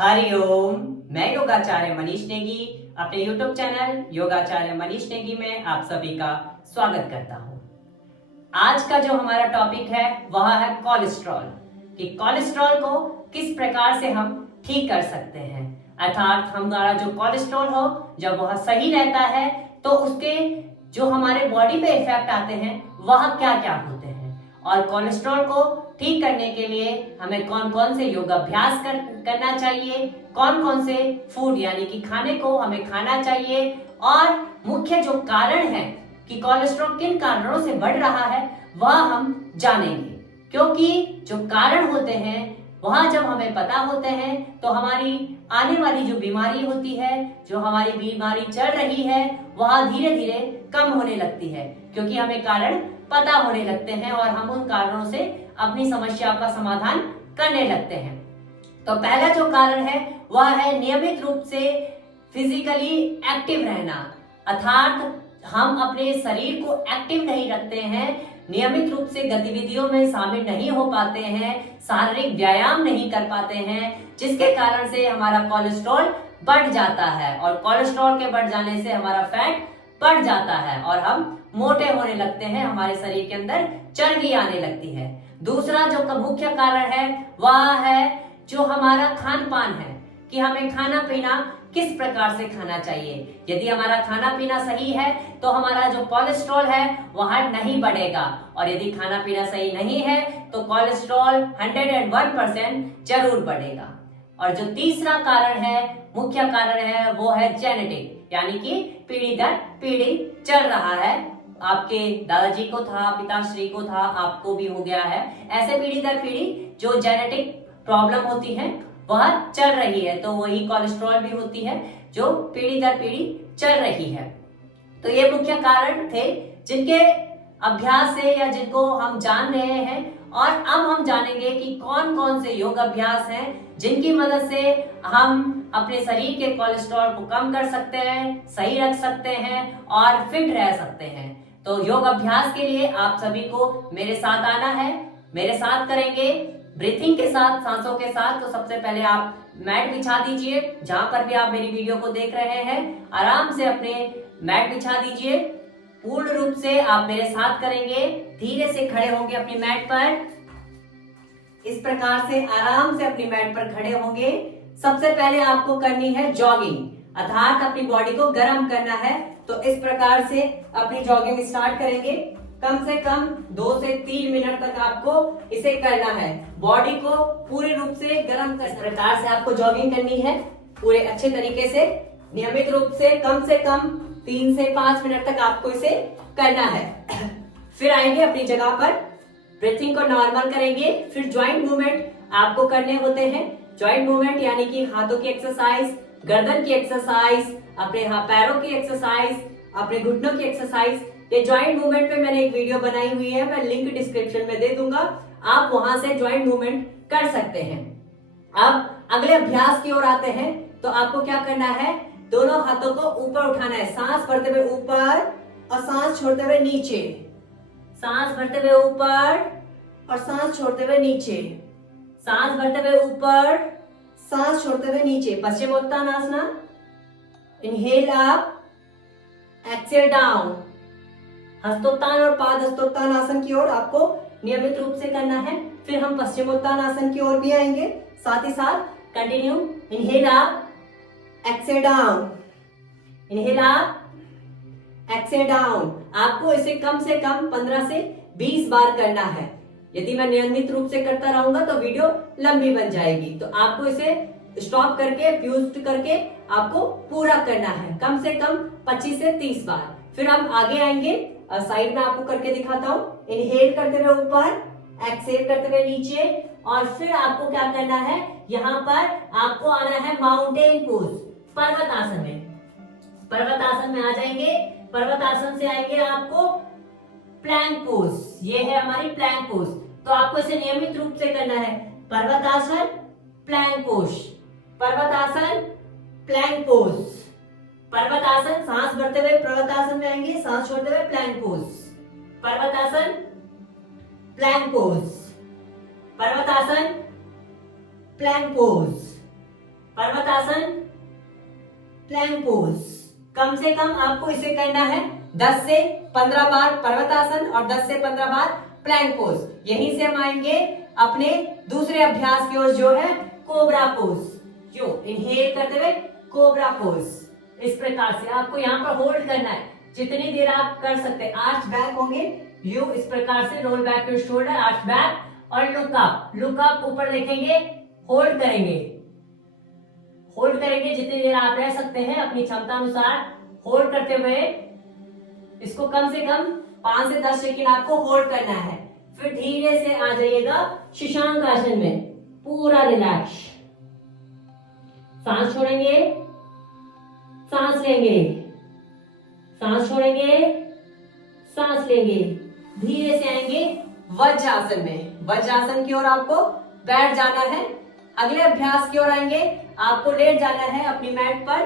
हरिओम। मैं योगाचार्य मनीष नेगी अपने YouTube channel योगाचार्य Manish Negi में आप सभी का स्वागत करता हूं। आज का जो हमारा टॉपिक है वह है कोलेस्ट्रॉल, कि कोलेस्ट्रॉल को किस प्रकार से हम ठीक कर सकते हैं। अर्थात हमारा जो कोलेस्ट्रॉल हो जब वह सही रहता है तो उसके जो हमारे बॉडी पे इफेक्ट आते हैं वह क्या क्या होते हैं, और कोलेस्ट्रॉल को ठीक करने के लिए हमें कौन कौन से योगाभ्यास करना चाहिए, कौन कौन से फूड यानी कि खाने को हमें खाना चाहिए, और मुख्य जो कारण है कि कोलेस्ट्रॉल किन कारणों से बढ़ रहा है वह हम जानेंगे। क्योंकि जो कारण होते हैं वह जब हमें पता होते हैं तो हमारी आने वाली जो बीमारी होती है, जो हमारी बीमारी चल रही है वह धीरे धीरे कम होने लगती है, क्योंकि हमें कारण पता होने लगते हैं और हम उन कारणों से अपनी समस्या का समाधान करने लगते हैं। तो पहला जो कारण है वह है नियमित रूप से फिजिकली एक्टिव रहना। अर्थात हम अपने शरीर को एक्टिव नहीं रखते हैं, नियमित रूप से गतिविधियों में शामिल नहीं हो पाते हैं, शारीरिक व्यायाम नहीं कर पाते हैं, जिसके कारण से हमारा कोलेस्ट्रॉल बढ़ जाता है, और कोलेस्ट्रॉल के बढ़ जाने से हमारा फैट बढ़ जाता है और हम मोटे होने लगते हैं, हमारे शरीर के अंदर चर्बी आने लगती है। दूसरा जो मुख्य कारण है वह है जो हमारा खान पान है, कि हमें खाना पीना किस प्रकार से खाना चाहिए। यदि हमारा खाना पीना सही है तो हमारा जो कोलेस्ट्रॉल है वह नहीं बढ़ेगा, और यदि खाना पीना सही नहीं है तो कोलेस्ट्रॉल 101% जरूर बढ़ेगा। और जो तीसरा कारण है, मुख्य कारण है, वो है जेनेटिक, यानी कि पीढ़ी दर पीढ़ी चल रहा है। आपके दादाजी को था, पिताश्री को था, आपको भी हो गया है। ऐसे पीढ़ी दर पीढ़ी जो जेनेटिक प्रॉब्लम होती है वह चल रही है, तो वही कोलेस्ट्रॉल भी होती है जो पीढ़ी दर पीढ़ी चल रही है। तो ये मुख्य कारण थे जिनके अभ्यास से या जिनको हम जान रहे हैं, और अब हम जानेंगे कि कौन कौन से योग अभ्यास हैं जिनकी मदद से हम अपने शरीर के कोलेस्ट्रॉल को कम कर सकते हैं, सही रख सकते हैं और फिट रह सकते हैं। तो योग अभ्यास के लिए आप सभी को मेरे साथ आना है। मेरे साथ करेंगे ब्रीथिंग के साथ, सांसों के साथ। तो सबसे पहले आप मैट बिछा दीजिए, जहां पर भी आप मेरी वीडियो को देख रहे हैं आराम से अपने मैट बिछा दीजिए। पूर्ण रूप से आप मेरे साथ करेंगे, धीरे से खड़े होंगे अपनी मैट पर। इस प्रकार से आराम से अपनी मैट पर खड़े होंगे। सबसे पहले आपको करनी है जॉगिंग, अर्थात अपनी बॉडी को गर्म करना है। तो इस प्रकार से अपनी जॉगिंग स्टार्ट करेंगे। कम से कम 2 से 3 मिनट तक आपको इसे करना है, बॉडी को पूरे रूप से गर्म कर। इस प्रकार से आपको जॉगिंग करनी है पूरे अच्छे तरीके से, नियमित रूप से कम 3 से 5 मिनट तक आपको इसे करना है। फिर आएंगे अपनी जगह पर, ब्रीथिंग को नॉर्मल करेंगे। फिर ज्वाइंट मूवमेंट आपको करने होते हैं। ज्वाइंट मूवमेंट यानी कि हाथों की एक्सरसाइज, गर्दन की एक्सरसाइज, अपने पैरों की एक्सरसाइज, अपने घुटनों की एक्सरसाइज। ये ज्वाइंट मूवमेंट पे मैंने एक वीडियो बनाई हुई है, मैं लिंक डिस्क्रिप्शन में दे दूंगा, आप वहां से ज्वाइंट मूवमेंट कर सकते हैं। अब अगले अभ्यास की ओर आते हैं। तो आपको क्या करना है, दोनों हाथों को ऊपर उठाना है, सांस भरते हुए ऊपर और सांस छोड़ते हुए नीचे, सांस भरते हुए ऊपर और सांस छोड़ते हुए नीचे, सांस भरते हुए ऊपर, सांस छोड़ते हुए नीचे। पश्चिमोत्तानासना, इनहेल अप, एक्सहेल डाउन। हस्तोत्तान और पाद हस्तोत्तान आसन की ओर आपको नियमित रूप से करना है। फिर हम पश्चिमोत्तान आसन की ओर भी आएंगे, साथ ही साथ continue. Inhale up, exhale down, inhale up, exhale down. आपको इसे कम से कम 15 से 20 बार करना है। यदि मैं नियमित रूप से करता रहूंगा तो वीडियो लंबी बन जाएगी, तो आपको इसे स्टॉप करके, फ्यूज करके आपको पूरा करना है, कम से कम 25 से 30 बार। फिर हम आगे आएंगे, साइड में आपको करके दिखाता हूँ। इनहेल करते हुए ऊपर, एक्सहेल करते हुए नीचे, और फिर आपको क्या करना है, यहाँ पर आपको आना है माउंटेन पोज, पर्वत आसन में। पर्वत आसन में आ जाएंगे, पर्वत आसन से आएंगे आपको प्लैंक पोज, ये है हमारी प्लैंक पोज। तो आपको इसे नियमित रूप से करना है, पर्वत आसन, प्लैंक पोज, पर्वत आसन, प्लैंक पोज, पर्वत आसन। सांस भरते हुए पर्वत आसन में आएंगे, सांस छोड़ते हुए प्लैंक पोज, पर्वत आसन, प्लैंक पोज, पर्वत आसन, प्लैंक पोज, प्लैंक पोज। कम से कम आपको इसे करना है 10 से 15 बार पर्वतासन और 10 से 15 बार प्लैंक पोज। यहीं से हम आएंगे अपने दूसरे अभ्यास की ओर जो है कोबरा पोज। जो इनहेल करते हुए कोबरा पोज। इस प्रकार से आपको यहाँ पर होल्ड करना है जितनी देर आप कर सकते हैं। आर्च बैक होंगे, यू इस प्रकार से roll back your shoulder, arch back और लुक अप। लुक अप ऊपर देखेंगे, होल्ड करेंगे, होल्ड करेंगे जितनी देर आप रह सकते हैं अपनी क्षमता अनुसार। होल्ड करते हुए इसको कम से कम 5 से 10 सेकंड आपको होल्ड करना है। फिर धीरे से आ जाइएगा शशांक आसन में, पूरा रिलैक्स। सांस छोड़ेंगे, सांस लेंगे, सांस छोड़ेंगे, सांस लेंगे। धीरे से आएंगे वज्रासन में। वज्रासन की ओर आपको बैठ जाना है। अगले अभ्यास की ओर आएंगे, आपको लेट जाना है अपनी मैट पर।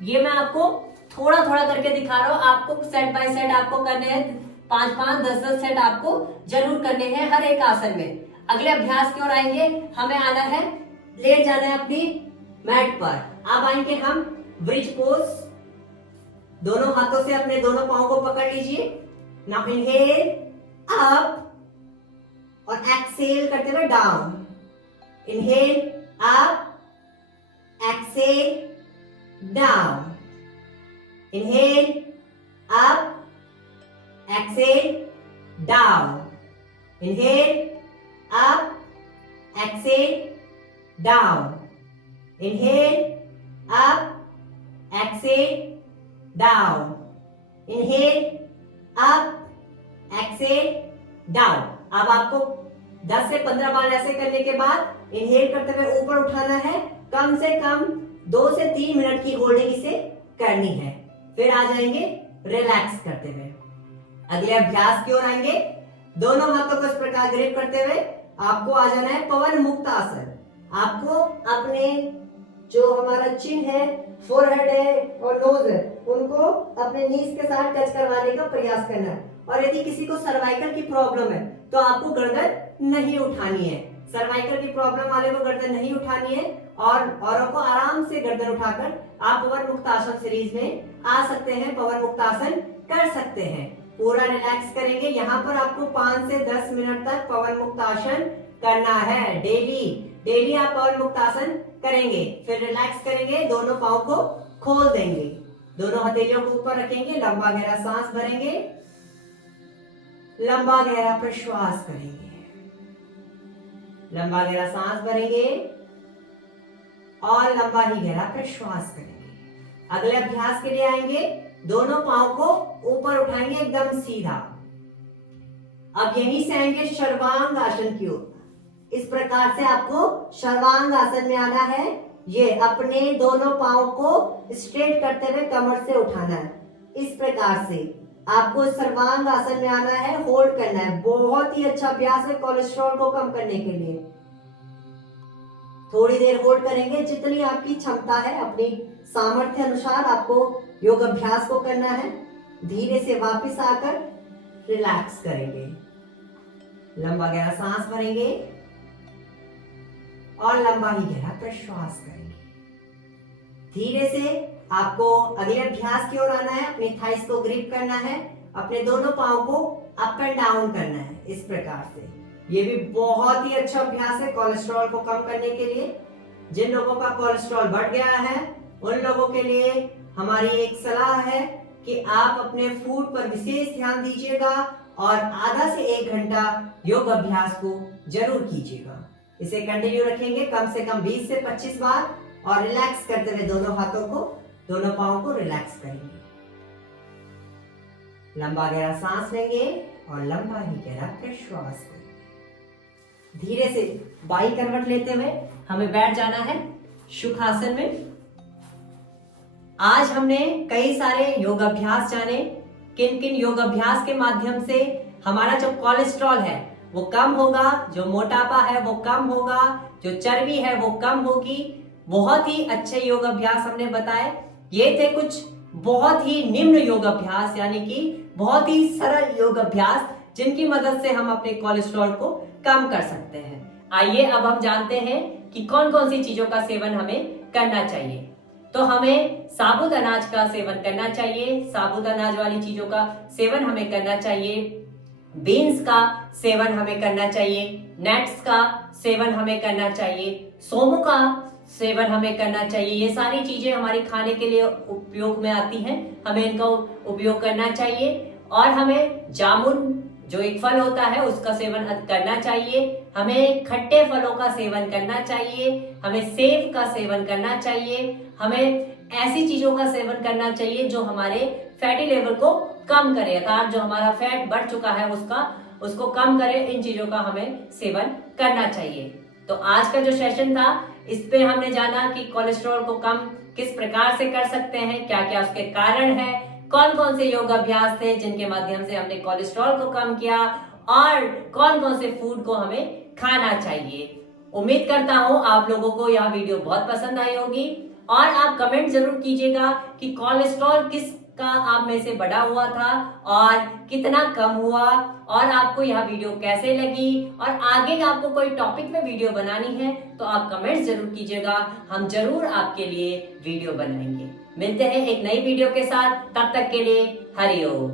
ये मैं आपको थोड़ा थोड़ा करके दिखा रहा हूं, आपको सेट बाय सेट आपको करने हैं। 5-5, 10-10 सेट आपको जरूर करने हैं हर एक आसन में। अगले अभ्यास की ओर आएंगे, हमें आना है, लेट जाना है अपनी मैट पर। अब आएंगे हम ब्रिज पोज। दोनों हाथों से अपने दोनों पांव को पकड़ लीजिए। नाउ इनहेल अप और एक्सहेल करते हुए down. Inhale up, exhale down. Inhale up, exhale down. Inhale up, exhale down. Inhale up, exhale down. Inhale up, exhale down. अब आपको 10 से 15 बार ऐसे करने के बाद इनहेल करते हुए ऊपर उठाना है। कम से कम 2 से 3 मिनट की होल्डिंग इसे करनी है। फिर आ जाएंगे रिलैक्स करते हुए। अगले अभ्यास की ओर आएंगे। दोनों हाथों को इस प्रकार ग्रिप करते हुए आपको आ जाना है पवन मुक्त आसन। आपको अपने जो हमारा चिन है, फोरहेड है और नोज है, उनको अपने नीज के साथ टच करवाने का प्रयास करना है। और यदि किसी को सर्वाइकल की प्रॉब्लम है तो आपको गर्दन नहीं उठानी है। सर्वाइकल की प्रॉब्लम वाले को गर्दन नहीं उठानी है और औरों को आराम से गर्दन उठाकर आप पवन मुक्त आसन सीरीज में आ सकते हैं, पवन मुक्त आसन कर सकते हैं। पूरा रिलैक्स करेंगे। यहाँ पर आपको 5 से 10 मिनट तक पवन मुक्त आसन करना है। डेली आप पवन मुक्त आसन करेंगे। फिर रिलैक्स करेंगे, दोनों पांव को खोल देंगे, दोनों हथेलियों को ऊपर रखेंगे, लंबा गहरा सांस भरेंगे, लंबा गहरा प्रश्वास करेंगे, लंबा गहरा सांस भरेंगे और लंबा ही गहरा प्रश्वास करेंगे। अगले अभ्यास के लिए आएंगे, दोनों पांव को ऊपर उठाएंगे एकदम सीधा। अब यहीं से आएंगे सर्वांग आसन की ओर। इस प्रकार से आपको सर्वांग आसन में आना है। ये अपने दोनों पांव को स्ट्रेट करते हुए कमर से उठाना है। इस प्रकार से आपको सर्वांग आसन में आना है, होल्ड करना है। बहुत ही अच्छा अभ्यास है कोलेस्ट्रॉल को कम करने के लिए। थोड़ी देर होल्ड करेंगे, जितनी आपकी क्षमता है अपनी सामर्थ्य अनुसार आपको योग अभ्यास को करना है। धीरे से वापस आकर रिलैक्स करेंगे, लंबा गहरा सांस भरेंगे और लंबा ही गहरा प्रश्वास करेंगे। धीरे से आपको अगले अभ्यास की ओर आना है। अपनी थाइस को ग्रिप करना है, अपने दोनों पांव को अप एंड डाउन करना है इस प्रकार से। ये भी बहुत ही अच्छा अभ्यास है कोलेस्ट्रॉल को कम करने के लिए। जिन लोगों का कोलेस्ट्रॉल बढ़ गया है उन लोगों के लिए हमारी एक सलाह है कि आप अपने फूड पर विशेष ध्यान दीजिएगा और आधा से 1 घंटा योग अभ्यास को जरूर कीजिएगा। इसे कंटिन्यू रखेंगे कम से कम 20 से 25 बार और रिलैक्स करते हुए दोनों हाथों को, दोनों पांव को रिलैक्स करेंगे। लंबा गहरा सांस लेंगे और लंबा ही गहरा प्रश्वास करेंगे। धीरे से बाई करवट लेते हुए हमें बैठ जाना है सुखासन में। आज हमने कई सारे योग अभ्यास जाने। किन किन योग अभ्यास के माध्यम से हमारा जो कोलेस्ट्रॉल है वो कम होगा, जो मोटापा है वो कम होगा, जो चर्बी है वो कम होगी। बहुत ही अच्छे योग अभ्यास हमने बताए। ये थे कुछ बहुत ही निम्न योग अभ्यास, यानी कि बहुत ही सरल योग अभ्यास जिनकी मदद से हम अपने कोलेस्ट्रॉल को कम कर सकते हैं। आइए अब हम जानते हैं कि कौन कौन सी चीजों का सेवन हमें करना चाहिए। तो हमें साबुत अनाज का सेवन करना चाहिए, साबुत अनाज वाली चीजों का सेवन हमें करना चाहिए, बीन्स का सेवन हमें करना चाहिए, नट्स का सेवन हमें करना चाहिए, सोमों का सेवन हमें करना चाहिए। ये सारी चीजें हमारे खाने के लिए उपयोग में आती हैं, हमें इनका उपयोग करना चाहिए। और हमें जामुन जो एक फल होता है उसका सेवन करना चाहिए, हमें खट्टे फलों का सेवन करना चाहिए, हमें सेब का सेवन करना चाहिए, हमें ऐसी चीजों का सेवन करना चाहिए जो हमारे फैटी लेवल को कम करे, अर्थात जो हमारा फैट बढ़ चुका है उसको कम करे। इन चीजों का हमें सेवन करना चाहिए। तो आज का जो सेशन था इस पे हमने जाना कि कोलेस्ट्रॉल को कम किस प्रकार से कर सकते हैं, क्या क्या उसके कारण है, कौन कौन से योग अभ्यास थे जिनके माध्यम से हमने कोलेस्ट्रॉल को कम किया, और कौन कौन से फूड को हमें खाना चाहिए। उम्मीद करता हूं आप लोगों को यह वीडियो बहुत पसंद आई होगी, और आप कमेंट जरूर कीजिएगा कि कोलेस्ट्रॉल किसका आप में से बढ़ा हुआ था और कितना कम हुआ, और आपको यह वीडियो कैसे लगी, और आगे आपको कोई टॉपिक में वीडियो बनानी है तो आप कमेंट जरूर कीजिएगा, हम जरूर आपके लिए वीडियो बनाएंगे। मिलते हैं एक नई वीडियो के साथ, तब तक के लिए हरि ओम।